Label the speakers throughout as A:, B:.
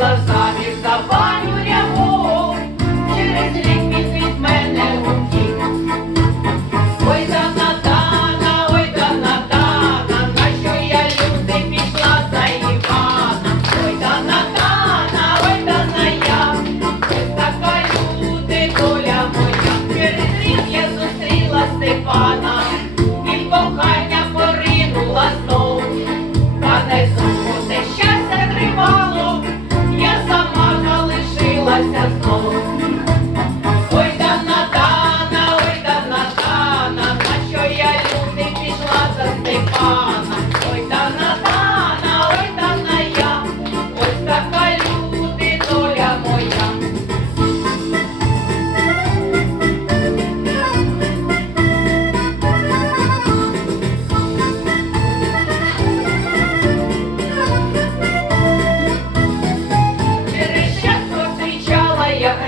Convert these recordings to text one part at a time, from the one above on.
A: вийшла заміж за пані.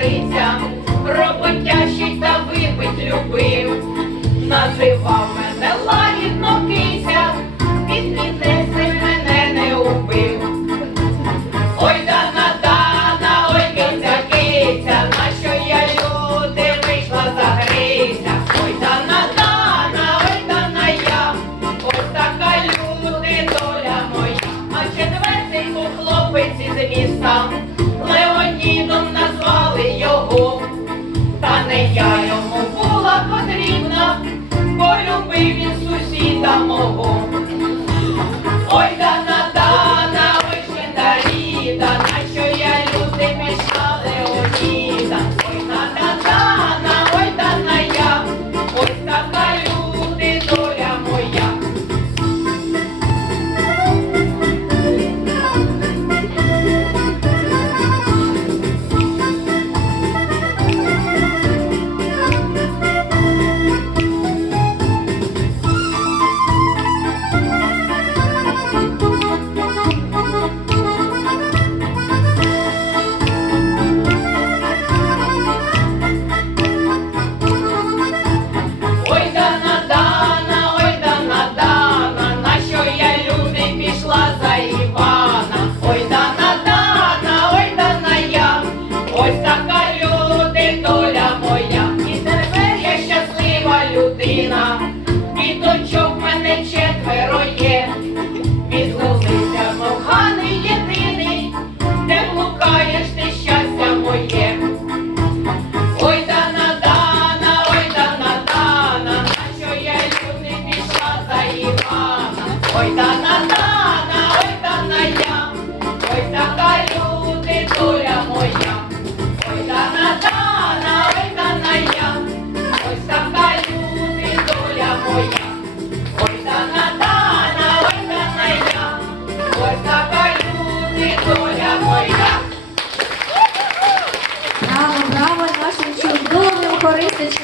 A: Зустрічала я Гриця, роботящий та випить любив, називав мене лагідно кися, підмінеси мене не убив. Ой, дана, дана, ой, киця, киця, на що я люди вийшла за Гриця. Ой, дана, дана, ой, дана я, ось така люди доля моя. А четвертий був хлопець із міста, мене четверо є. Відловився коханий єдиний, де блукаєш ти щастя моє. Ой, дана, дана, ой, дана, дана, на що я люди пішла за Івана. Ой, дана,